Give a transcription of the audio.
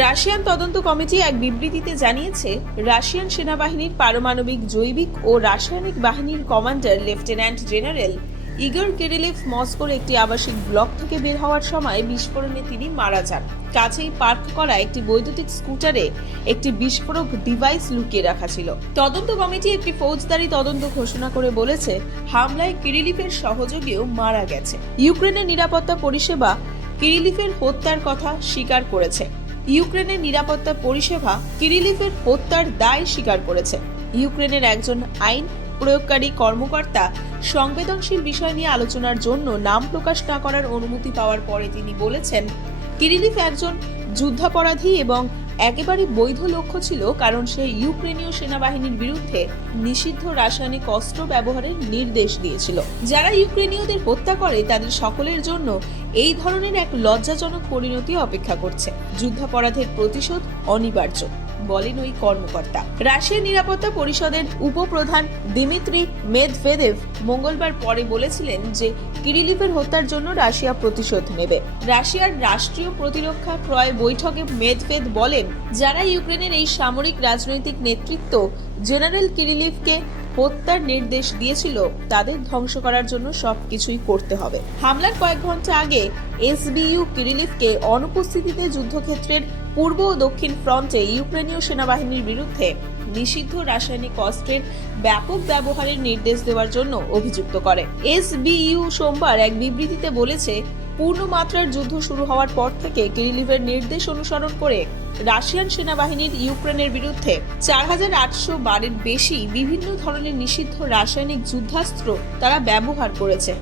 Russian তদন্ত committee এক বিবৃতিতে জানিয়েছে, রাশিয়ান সেনাবাহিনীর পারমাণবিক জৈবিক ও রাসায়নিক বাহিনীর commander lieutenant general Igor Kirillov মস্কোর একটি আবাসিক ব্লক থেকে বের হওয়ার সময় বিস্ফোরণে তিনি মারা যান। কাছেই পার্ক করা একটি বৈদ্যুতিক স্কুটারে একটি বিস্ফোরক ডিভাইস লুকিয়ে রাখা ছিল। তদন্ত কমিটি একটি ফৌজদারি তদন্ত ঘোষণা করে বলেছে, হামলায় কিরিলিফের সহযোগীও মারা গেছে। ইউক্রেনের নিরাপত্তা পরিষেবা কিরিলিফের হত্যার কথা স্বীকার করেছে। ইউক্রেনের নিরাপত্তা পরিষেবা কিরিলিফের হত্যার দায় স্বীকার করেছে। ইউক্রেনের একজন আইন প্রয়োগকারী কর্মকর্তা সংবেদনশীল বিষয় নিয়ে আলোচনার জন্য নাম প্রকাশ না করার অনুমতি পাওয়ার পরে তিনি বলেছেন কিরিলিফ একজন যুদ্ধাপরাধী এবং একেবারে বৈধ লক্ষ্য ছিল কারণ সে ইউক্রেনীয় সেনাবাহিনীর বিরুদ্ধে নিষিদ্ধ রাসায়নিক অস্ত্র ব্যবহারের নির্দেশ দিয়েছিল। যারা ইউক্রেনীয়দের হত্যা করে, তাদের সকলের জন্য এই ধরনের এক লজ্জাজনক পরিণতি অপেক্ষা করছে। যুদ্ধাপরাধের প্রতিশোধ অনিবার্য। বলেন ওই কর্মকর্তা। রাশিয়ার নিরাপত্তা পরিষদের উপপ্রধান দিমিত্রি মেদভেদেভ মঙ্গলবার পরে বলেছিলেন যে কিরিলিভের হত্যার জন্য রাশিয়া প্রতিশোধ নেবে। রাশিয়ার রাষ্ট্রীয় প্রতিরক্ষা ক্রয় বৈঠকে মেদভেদ বলেন, যারা ইউক্রেনের এই সামরিক রাজনৈতিক নেতৃত্ব, জেনারেল কিরিলিভকে হত্যার নির্দেশ দিয়েছিল, তাদের ধ্বংস করার জন্য সবকিছুই করতে হবে। হামলার কয়েক ঘণ্টা আগে এসবিইউ কিরিলিভকে অনুপস্থিতিতে যুদ্ধক্ষেত্রের পূর্ব ও দক্ষিণ ফ্রন্টে ইউক্রেনীয় সেনাবাহিনীর বিরুদ্ধে নিষিদ্ধ রাসায়নিক অস্ত্রের ব্যাপক ব্যবহারের নির্দেশ দেওয়ার জন্য অভিযুক্ত করে। এসবিইউ সোমবার এক বিবৃতিতে বলেছে, পূর্ণমাত্রার যুদ্ধ শুরু হওয়ার পর থেকে কিরিলিভের নির্দেশ অনুসরণ করে রাশিয়ান সেনাবাহিনীর ইউক্রেনের বিরুদ্ধে চার হাজার আটশো বারের বেশি বিভিন্ন ধরনের নিষিদ্ধ রাসায়নিক যুদ্ধাস্ত্র তারা ব্যবহার করেছে।